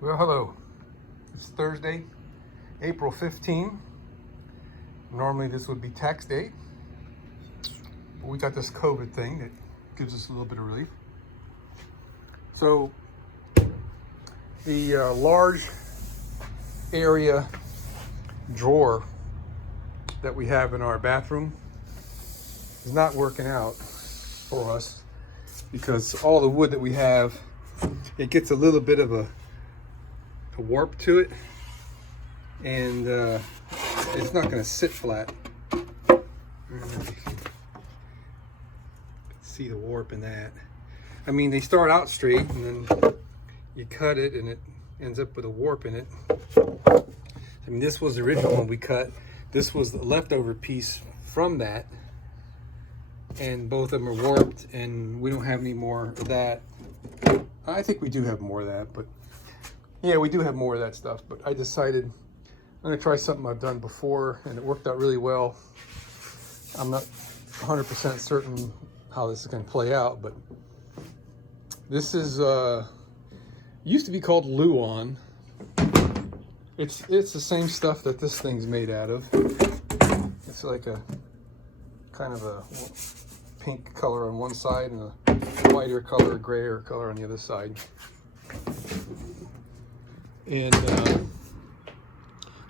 Well, hello. It's Thursday, April 15. Normally this would be tax day, but we got this COVID thing that gives us a little bit of relief. So the large area drawer that we have in our bathroom is not working out for us because all the wood that we have, it gets a little bit of a warp to it, and it's not going to sit flat. See the warp in that. I mean, they start out straight and then you cut it and it ends up with a warp in it. I mean, this was the original one we cut. This was the leftover piece from that, and both of them are warped, and we don't have any more of that. I think we do have more of that, but yeah, we do have more of that stuff. But I decided I'm going to try something I've done before, and it worked out really well. I'm not 100% certain how this is going to play out, but this is used to be called Luan. It's the same stuff that this thing's made out of. It's like a kind of a pink color on one side and a whiter color, grayer color on the other side. And a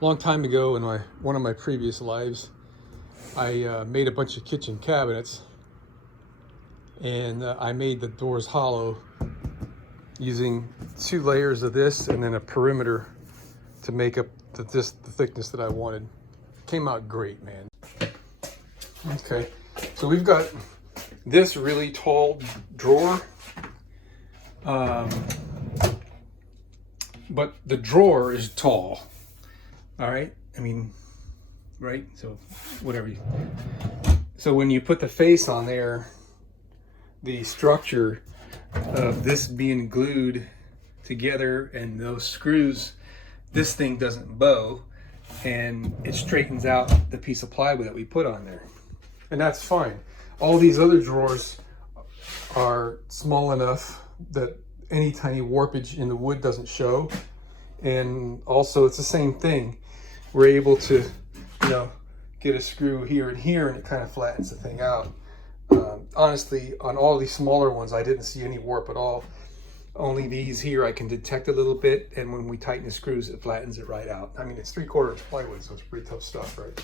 long time ago in one of my previous lives, I made a bunch of kitchen cabinets, and I made the doors hollow using 2 layers of this and then a perimeter to make up the thickness that I wanted. Came out great, man. Okay, so we've got this really tall drawer. But the drawer is tall, all right? I mean, right? So whatever. So when you put the face on there, the structure of this being glued together and those screws, this thing doesn't bow, and it straightens out the piece of plywood that we put on there. And that's fine. All these other drawers are small enough that any tiny warpage in the wood doesn't show. And also it's the same thing. We're able to, get a screw here and here, and it kind of flattens the thing out. Honestly, on all these smaller ones, I didn't see any warp at all. Only these here I can detect a little bit, and when we tighten the screws, it flattens it right out. I mean, it's 3/4 inch plywood, so it's pretty tough stuff, right?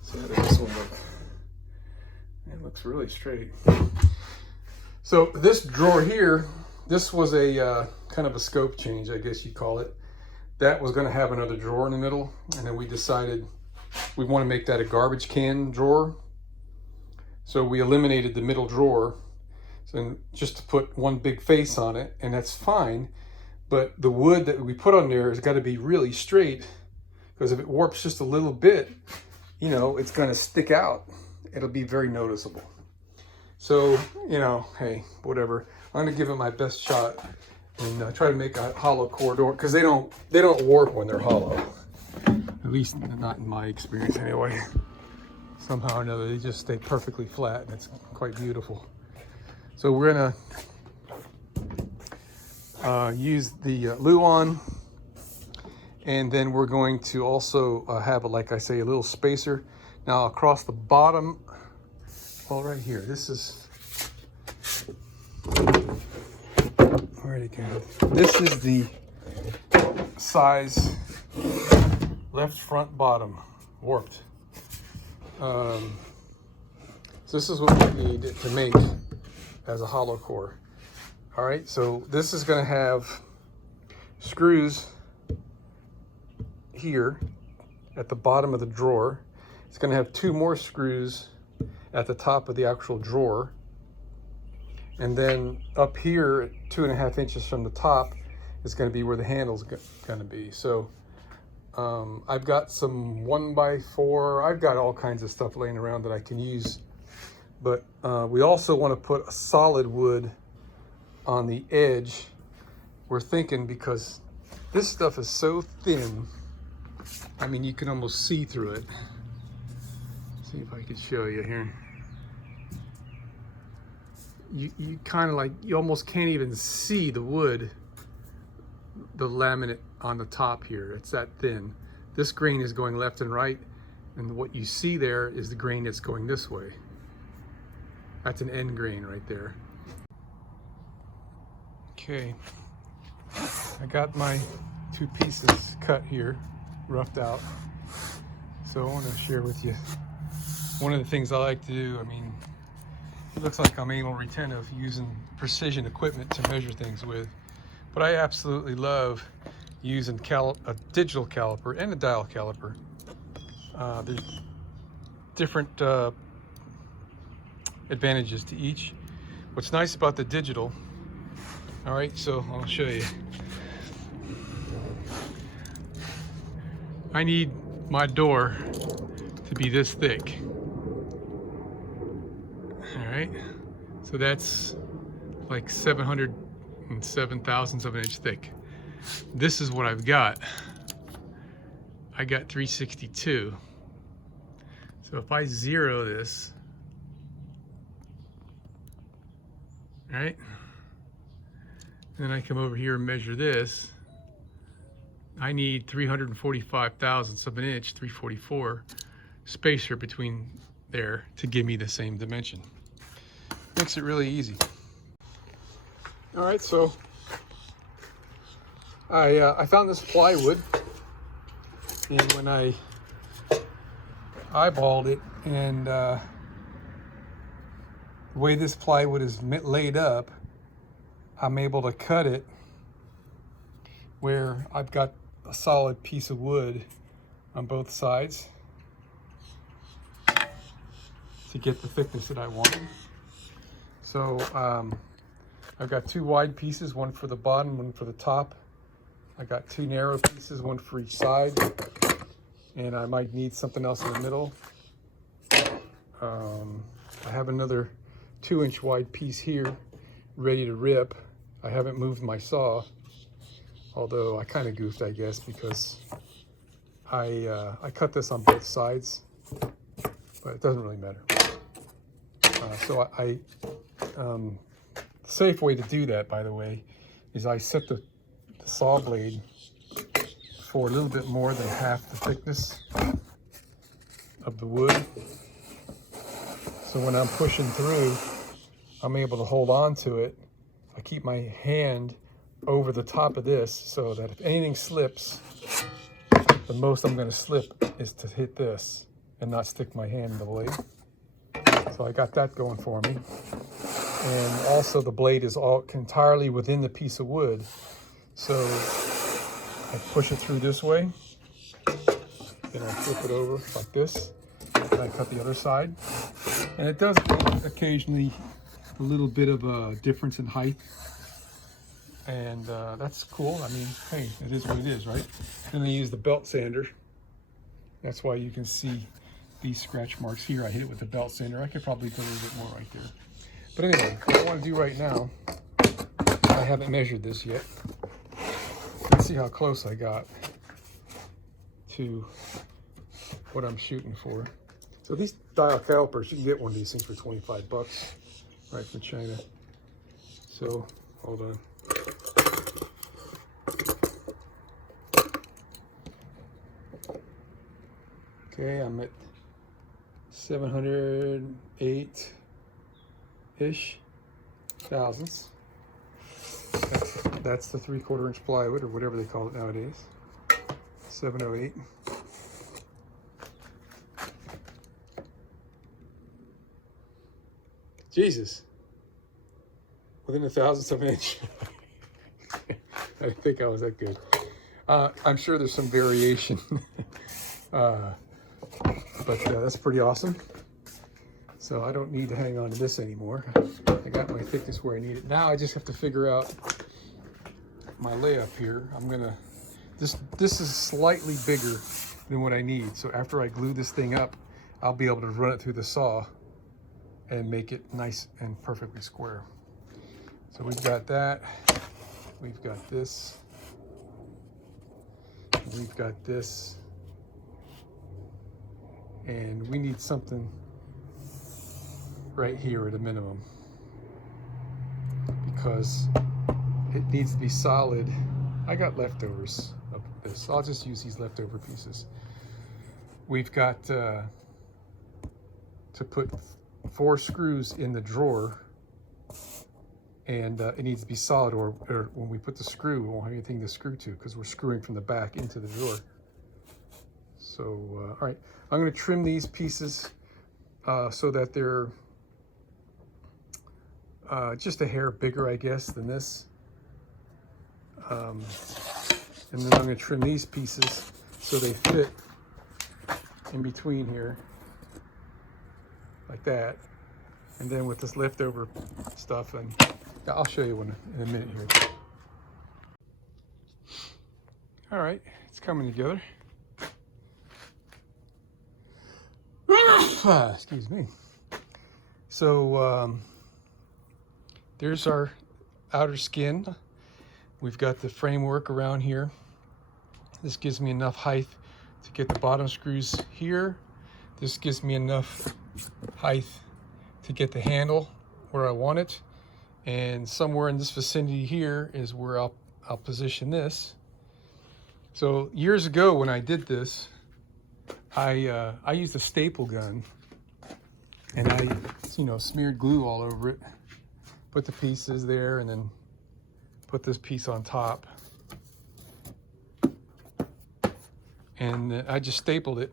So how does this one look? It looks really straight. So this drawer here, this was a kind of a scope change, I guess you'd call it. That was going to have another drawer in the middle, and then we decided we want to make that a garbage can drawer. So we eliminated the middle drawer, so just to put one big face on it, and that's fine. But the wood that we put on there has got to be really straight, because if it warps just a little bit, it's going to stick out. It'll be very noticeable. So, hey, whatever. I'm going to give it my best shot and try to make a hollow core door, because they don't warp when they're hollow. At least not in my experience anyway. Somehow or another, they just stay perfectly flat, and it's quite beautiful. So we're going to use the Luan, and then we're going to also have, like I say, a little spacer. Now across the bottom, well, right here, this is, where'd it go? This is the size left front bottom warped. So this is what we need to make as a hollow core. All right, so this is going to have screws here at the bottom of the drawer. It's going to have 2 more screws at the top of the actual drawer, and then up here at 2.5 inches from the top is going to be where the handle's going to be. So I've got some 1x4. I've got all kinds of stuff laying around that I can use, but we also want to put a solid wood on the edge. We're thinking, because this stuff is so thin, I mean, you can almost see through it. See if I can show you here. You kind of like, you almost can't even see the wood the laminate on the top here. It's that thin. This grain is going left and right, and what you see there is the grain that's going this way. That's an end grain right there. Okay, I got my 2 pieces cut here, roughed out. So I want to share with you one of the things I like to do. I mean, it looks like I'm anal retentive using precision equipment to measure things with, but I absolutely love using a digital caliper and a dial caliper. There's different advantages to each. What's nice about the digital, all right, so I'll show you. I need my door to be this thick. All right, so that's like 707 thousandths of an inch thick. This is what I've got. I got 362. So if I zero this, right, then I come over here and measure this. I need 345 thousandths of an inch, 344 spacer between there to give me the same dimension. Makes it really easy. All right, so I found this plywood, and when I eyeballed it, and the way this plywood is laid up, I'm able to cut it where I've got a solid piece of wood on both sides to get the thickness that I want. So I've got 2 wide pieces, one for the bottom, one for the top. I got 2 narrow pieces, one for each side, and I might need something else in the middle. I have another 2-inch wide piece here ready to rip. I haven't moved my saw, although I kind of goofed, I guess, because I cut this on both sides, but it doesn't really matter. So the safe way to do that, by the way, is I set the saw blade for a little bit more than half the thickness of the wood. So when I'm pushing through, I'm able to hold on to it. I keep my hand over the top of this so that if anything slips, the most I'm going to slip is to hit this and not stick my hand in the blade. So I got that going for me. And also the blade is all entirely within the piece of wood. So I push it through this way, then I flip it over like this, and I cut the other side. And it does make occasionally a little bit of a difference in height. And that's cool. I mean, hey, it is what it is, right? Then I use the belt sander. That's why you can see these scratch marks here. I hit it with the belt sander. I could probably put a little bit more right there. But anyway, what I want to do right now, I haven't measured this yet. Let's see how close I got to what I'm shooting for. So these dial calipers, you can get one of these things for 25 bucks, right from China. So, hold on. Okay, I'm at 708-ish thousandths. That's the 3/4 inch plywood, or whatever they call it nowadays. 708. Jesus. Within a thousandth of an inch. I didn't think I was that good. I'm sure there's some variation. But that's pretty awesome. So I don't need to hang on to this anymore. I got my thickness where I need it. Now I just have to figure out my layup here. This is slightly bigger than what I need. So after I glue this thing up, I'll be able to run it through the saw and make it nice and perfectly square. So we've got that. We've got this. We've got this. And we need something right here at a minimum, because it needs to be solid. I got leftovers of this. I'll just use these leftover pieces. We've got to put 4 screws in the drawer, and it needs to be solid, or when we put the screw, we won't have anything to screw to because we're screwing from the back into the drawer. So, all right, I'm going to trim these pieces so that they're just a hair bigger, I guess, than this. And then I'm going to trim these pieces so they fit in between here, like that. And then with this leftover stuff, and I'll show you one in a minute here. All right, it's coming together. Excuse me. So there's our outer skin. We've got the framework around here. This gives me enough height to get the bottom screws here. This gives me enough height to get the handle where I want it. And somewhere in this vicinity here is where I'll position this. So years ago when I did this, I used a staple gun, and I, smeared glue all over it, put the pieces there, and then put this piece on top. And I just stapled it.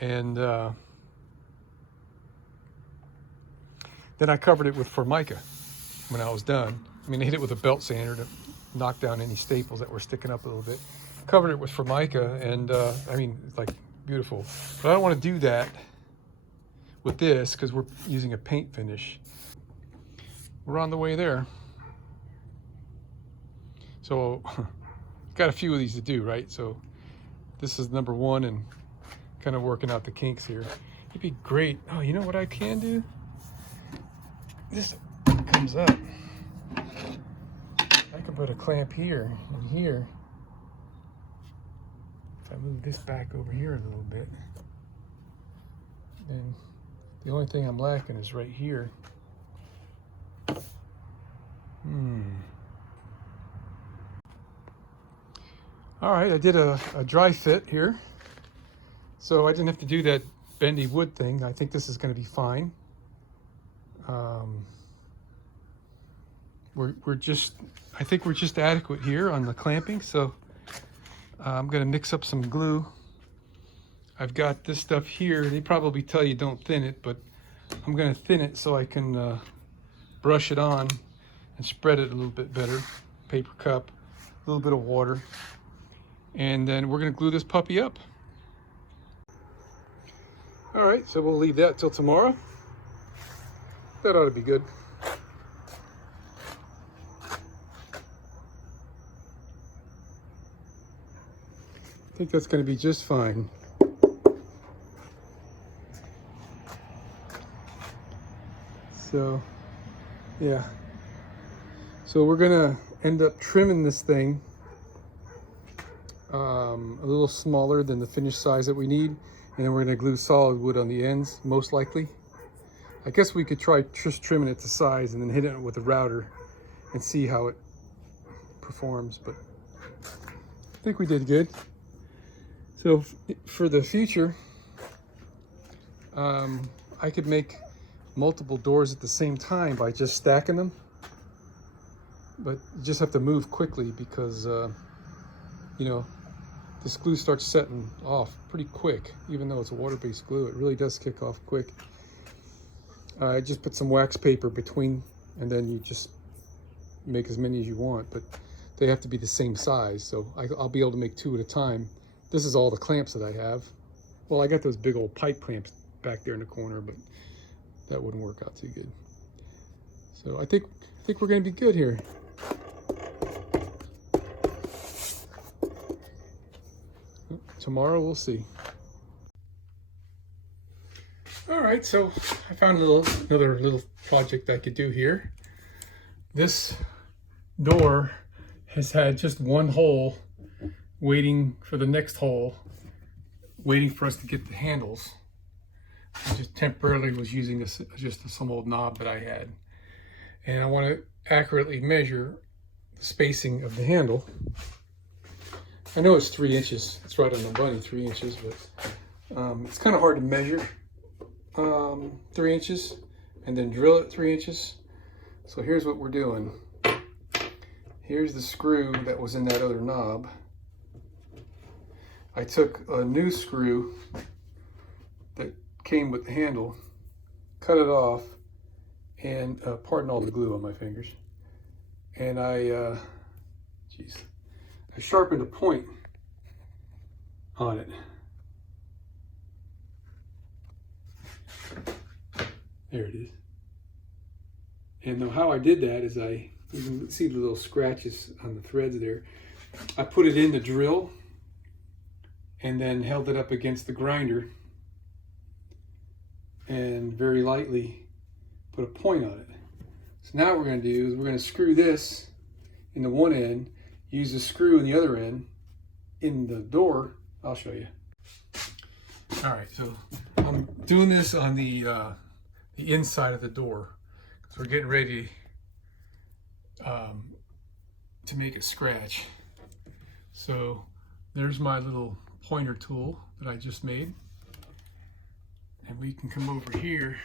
And then I covered it with Formica when I was done. I mean, I hit it with a belt sander to knock down any staples that were sticking up a little bit. Covered it with Formica, and I mean, it's like beautiful. But I don't want to do that with this because we're using a paint finish. We're on the way there. So, got a few of these to do, right? So, this is number 1, and kind of working out the kinks here. It'd be great. Oh, you know what I can do? This comes up. I can put a clamp here and here. If I move this back over here a little bit, then the only thing I'm lacking is right here. All right, I did a dry fit here. So I didn't have to do that bendy wood thing. I think this is going to be fine. I think we're just adequate here on the clamping. So I'm going to mix up some glue. I've got this stuff here. They probably tell you don't thin it, but I'm going to thin it so I can brush it on and spread it a little bit better. Paper cup, a little bit of water. And then we're going to glue this puppy up. All right, so we'll leave that till tomorrow. That ought to be good. I think that's going to be just fine. So, yeah. So we're going to end up trimming this thing a little smaller than the finished size that we need. And then we're going to glue solid wood on the ends, most likely. I guess we could try just trimming it to size and then hit it with a router and see how it performs. But I think we did good. So for the future, I could make multiple doors at the same time by just stacking them. But you just have to move quickly because, this glue starts setting off pretty quick. Even though it's a water-based glue, it really does kick off quick. I just put some wax paper between, and then you just make as many as you want, but they have to be the same size. So I'll be able to make 2 at a time. This is all the clamps that I have. Well, I got those big old pipe clamps back there in the corner, but that wouldn't work out too good. So I think we're going to be good here. Tomorrow we'll see. All right, so I found another little project I could do here. This door has had just one hole waiting for the next hole, waiting for us to get the handles. I just temporarily was using just some old knob that I had. And I want to accurately measure the spacing of the handle. I know it's 3 inches. It's right on the bunny, 3 inches, but it's kind of hard to measure 3 inches and then drill it 3 inches. So here's what we're doing. Here's the screw that was in that other knob. I took a new screw that came with the handle, cut it off, and pardon all the glue on my fingers. And I sharpened a point on it. There it is. And how I did that is you can see the little scratches on the threads there. I put it in the drill and then held it up against the grinder and very lightly put a point on it. So now what we're going to do is we're going to screw this in the one end, use the screw in the other end in the door. I'll show you. All right, so I'm doing this on the inside of the door because we're getting ready to make a scratch. So there's my little pointer tool that I just made, and we can come over here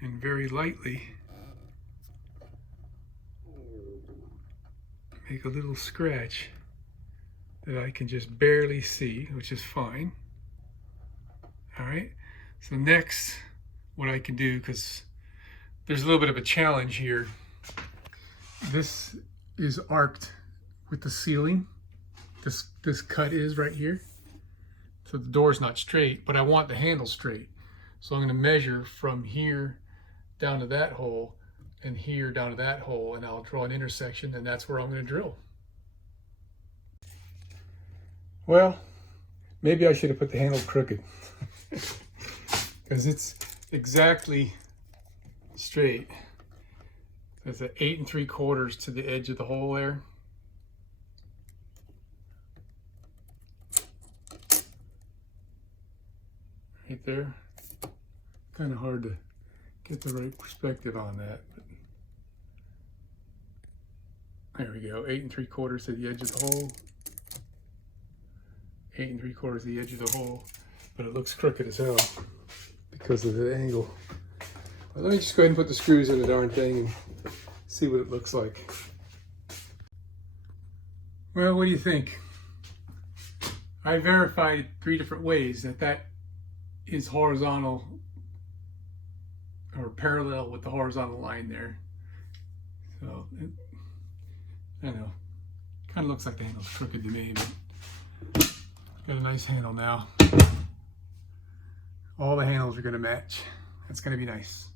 and very lightly make a little scratch that I can just barely see, which is fine. All right, so next what I can do, because there's a little bit of a challenge here, this is arced with the ceiling. This cut is right here, so the door's not straight, but I want the handle straight. So I'm going to measure from here down to that hole and here down to that hole, and I'll draw an intersection, and that's where I'm going to drill. Well, maybe I should have put the handle crooked because it's exactly straight. There's an 8 3/4 to the edge of the hole there. Right there. Kind of hard to get the right perspective on that. But there we go. 8 3/4 to the edge of the hole. 8 3/4 to the edge of the hole. But it looks crooked as hell because of the angle. Well, let me just go ahead and put the screws in the darn thing and see what it looks like. Well, what do you think? I verified 3 different ways that is horizontal or parallel with the horizontal line there. So, I don't know, kind of looks like the handle's crooked to me, but got a nice handle now. All the handles are going to match. That's going to be nice.